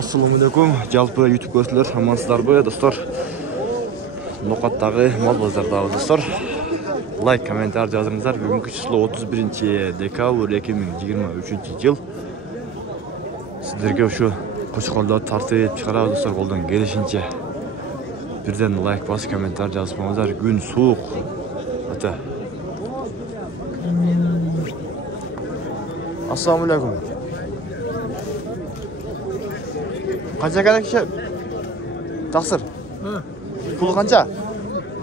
Assalomu alaykum. Jalpi YouTube ko'ruvchilar, amansizlarmi do'stlar? Noqatdagi mol bozoridamiz do'stlar. Like, komentar yozingizlar. Bugungi chizlo 31-dekabr 2023-yil. Sizlarga shu qo'shqollarni tartib chiqaramiz do'stlar, qo'ldan kelishincha. Birden like bosib, komentar yozib qo'yingizlar. Kun sovuq. Ata. Assalomu alaykum. Qancha kerak kishi? Taqsir. Pul qancha?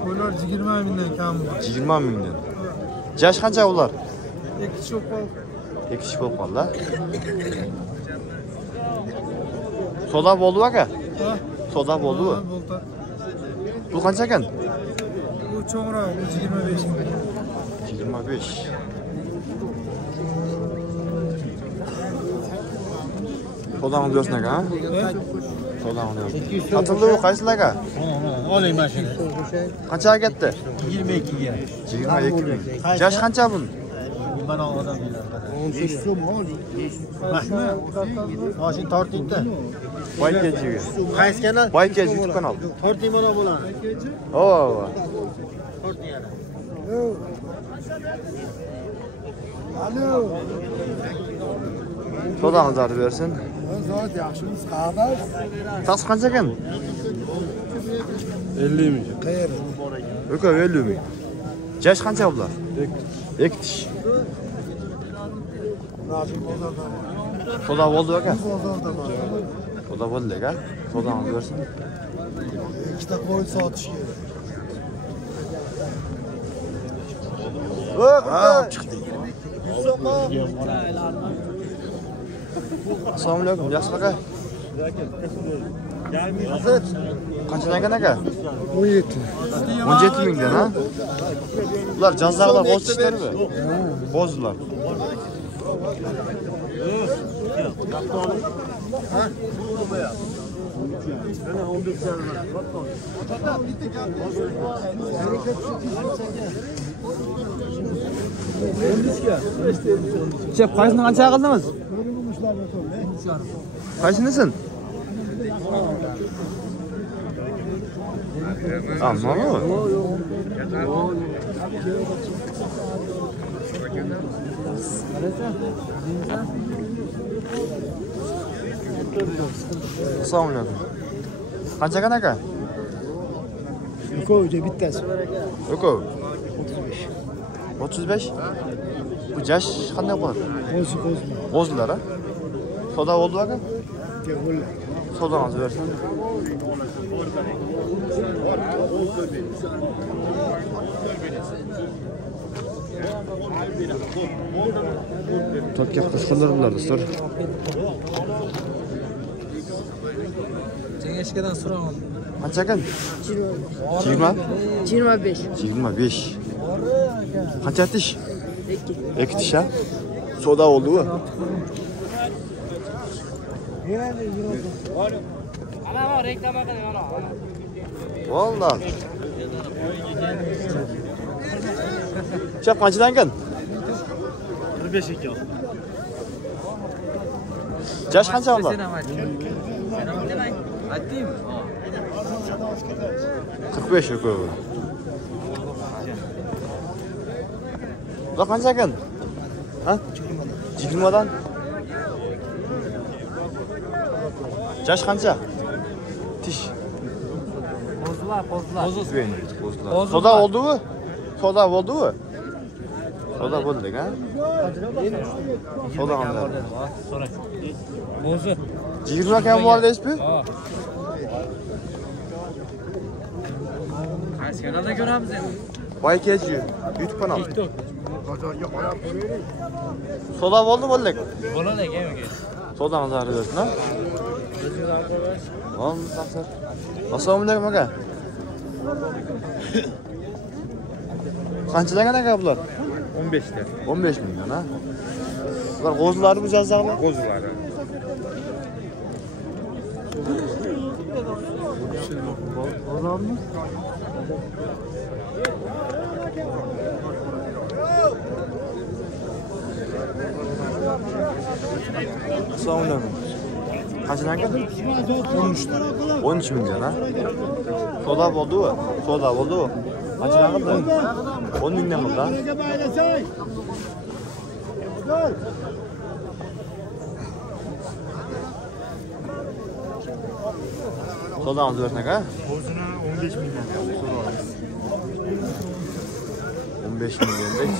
Ular 20 mingdan kam. 20 mingdan. Yash qancha ular? 2 kishi bo'lib. 2 kishi bo'lib qoldi. Soda bo'ldi aka? Ha? Soda bo'ldimi? Bo'ldi. Pul qancha ekan? Bu cho'ngroq 25 ming. 25. Sodani bersin aka, ha? Sodani bersin. Sotildi bu qaysilarga? Oling mashina. Qanchaga ketdi? 22 ga. 22 ming. Yash qancha bun? Mana odam bilan. 15 so'm oling. Mashina tortingda. Baykejiga. Qaysi kanal? Baykeji YouTube kanal. Torting mana bo'ladi. Oo. Torting yana. Alo. Sodani zarb bersin. Zot yaxshimiz qadar. Taqsi qancha ekan? 50 ming. Qayerda? Uka 50 ming. Yash qancha bular? 2 tish. Soda bo'ldi aka? Soda bo'ldi aka. Sodani bersin. Ikkita qo'y sotish kerak. Ha, chiqdi. Assalomu alaykum, yaxshi aka. Hazır. Qanchadan ekan aka? 17. 17 mingdan, ha? Ular jazzalar bozishlarmi? Bozdilar. Chep, qaysini qancha qildingiz? Qaysinisin? Amma mı? Assalomu alaykum. Qancha kan aka? Ko'yja bittasi. Oko. 35. 35? Bu yaş qanday bo'ladi? O'zlar, ha? Soda bo'ldi aka? Yo'q. Sodani bersin. Topga qo'shqonlar bular do'stlar. Tengashkadan so'raman. Qancha ekan? 20? 25. 25. Qancha tish? 2 tish, ha? Soda bo'ldi-ku. Ana reklama qiling ana. Vallahi. Chap qanchadan ekan? 45 ekan. Yash qancha ular? Aytdim. 45 aka. Ular qancha ekan? Ha? 20 dan. Yash qancha? Tish. Bozlar. Soda oldu-mu? Soda bo'ldi-mu? Soda bo'ldi, ha? Soda qanday? Bo'zi. 20 kam bor deysiz-ku? Ha. Qaysi kanalda ko'ramiz endi? Baykeji YouTube kanal. Soda bo'ldi-ku? Bo'ladi aka. Soda nazari bersin, ha? Vallahi taqsir. Assalomu alaykum aka. Qanchadan aka bular? 15 ta. 15 mingdan, ha? Bular qo'zlarmi, jazzaqlar? Qo'zilari. Assalomu alaykum. Kaçdan geldi? 13 milyon ha. Soda oldu. Soda oldu. Kaçdan geldi? 10 milyon oldu ha. Soda aldı versene ha? Bozuna 15 milyon. 15 milyon değil.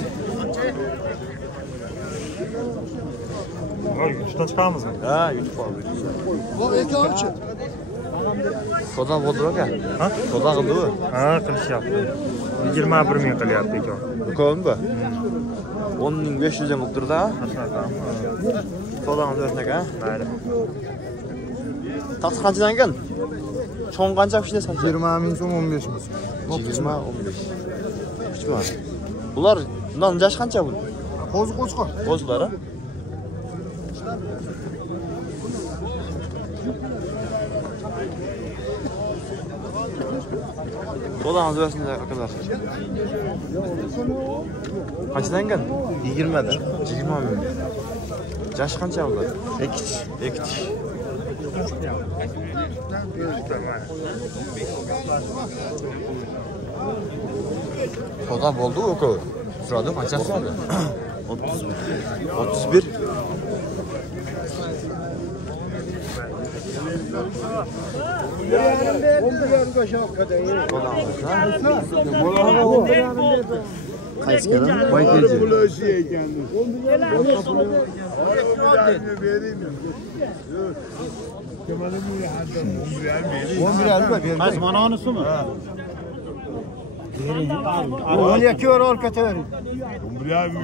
Var güçten çıkamaz mı? Ha, YouTube aldı. Bu eki avcı. Soda oldu ya. Ha? Soda oldu. Ha, kılıç yaptı. 21 milyon kıl yaptı eki o. Bu kadar mı? 10.500'e mutludur da. Soda aldı versene ha? Bayram. Taksi kaçdan geldin? Çoğun kanca bir şey de satıyor. 20 bin so'm 15 bin. 20 15. Hiç mi var? Bunlar, bundan yaş kança bu? Qo'zi qo'chqor. Bozdular ha? Soda aldı versin arkadaşlar. Kaçdan geldin? 20'de. 20 milyon. Yaş kança bunlar? Ekiç. Soda oldu o. Sırada kaça soda? 31. Qaysi keladi? Boy keldi. Qaysi mana onisi mi? 12 euro orkatör.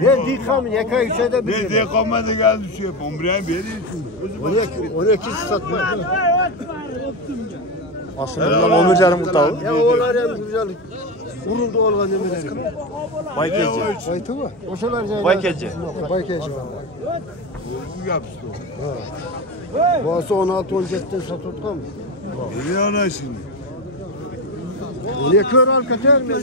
Ben dikam yaka üçede bir. Ne diye kalmadı geldi şey bombraya veriyorsun. 12 satma. Aslında bundan 11 yarım kurtağı. Ya olar hem güzel. Vuruldu olgan demeler. Bay keldi. Baytı mı? Oşalar caylar. Bay keldi. Bay keldi. Bu yaptı. Bu 16-17'den satıldı mı? Veriyor ana şimdi. 12 euro orkatör mü?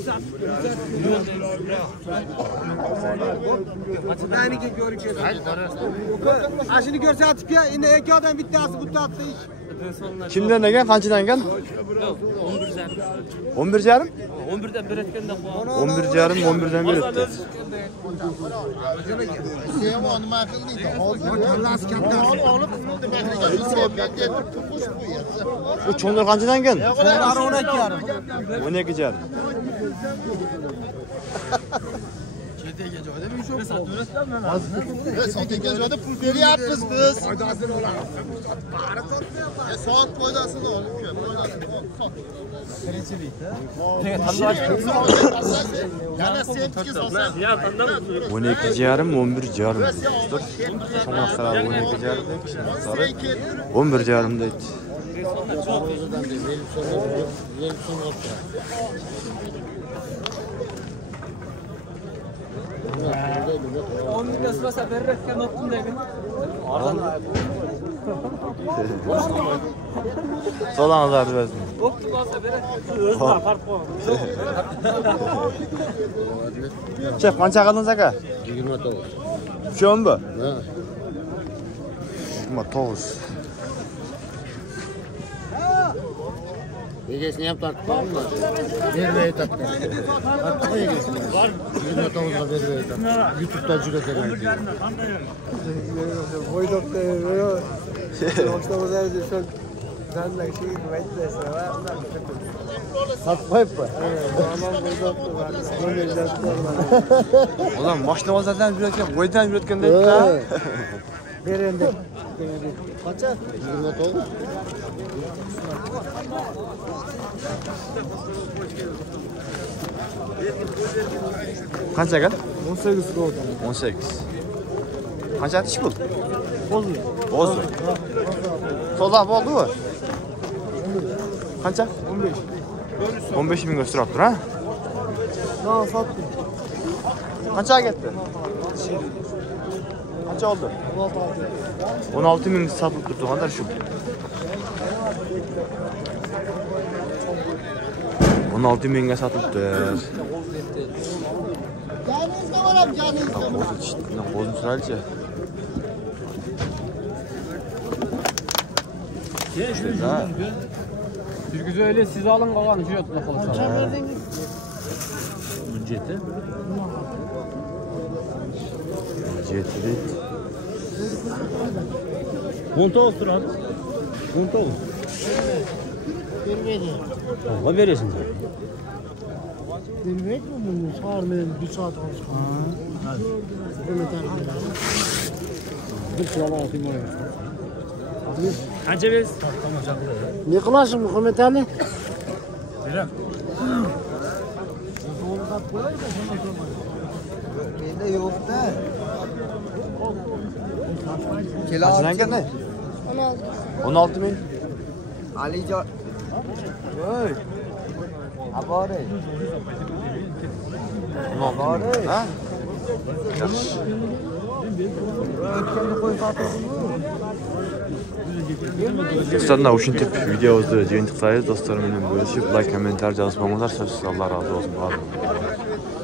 Aşını görse atıp ya yine iki adam bitti asıl bu tatlı iş. Kimden gel? Kaçdan gel? 11 yarım. 11'den bir etkende 11 yarım 11'den bir etti. Bu çoğunlar kaçdan gel? 12 yarım. 12 yarım. Satıkacıda pul veriyoruz biz. Saat koydasın oğlum. 12 yarım 11 yarım. Sonra kadar 12 yarım değil. 11 yarım değil. Solan azardı versin. Şef kança kaldın saka? 29. Şu an bu? Ha. 29. Yegesini yap tartma mı? Vermeye tartma. Tartma yegesini. 29'da vermeye tartma. YouTube'da cüret herhalde. Boydok da veriyor. Başlamaz her şey çok. Ben de şey güvenli var. Satmayıp mı? Aman boydok da var. Ulan başlama zaten üretken, boydan üretken değil ha. Berende. Kaça? 29. Kança gel? 18 oldu. 18. Kança atış bul? Bozu. Bozu. Sola oldu mu? Kança? 15. 15 bin gösterip dur ha? Daha sattım. Kança gitti? Kança oldu? 16 bin satılıp durdu kadar şu. 16 bin'e satılıptır. Canınızda var abi canınızda. Bozu çiştiğinden bozun sıraylıca. Bir güzel öyle siz alın kalan fiyatına Kaça kalırsa. verdiniz? Ücreti. Jetli. Monta olsun abi. Monta olsun. Vermedi. Allah veresin de. Vermedi mi bunu? Çağırmayın, bir saat olsun. Hadi. Hükümet abi. Bir sıralı atayım oraya. Kaça biz? Tamam çakılır. Ne kılasın Hükümet Ali? Verem. Bende yok da. Kaçınan ne? 16 bin. Ali Can. Oy. Abone. 16 bin. Ha? Yaxşı. Dostlar, ушинтип видеобузду жыйынтыктайбыз. Достор менен бөлүшүп, лайк, комментарий жазып коңуздар. Сөзсүз Алла ыраазы болсун.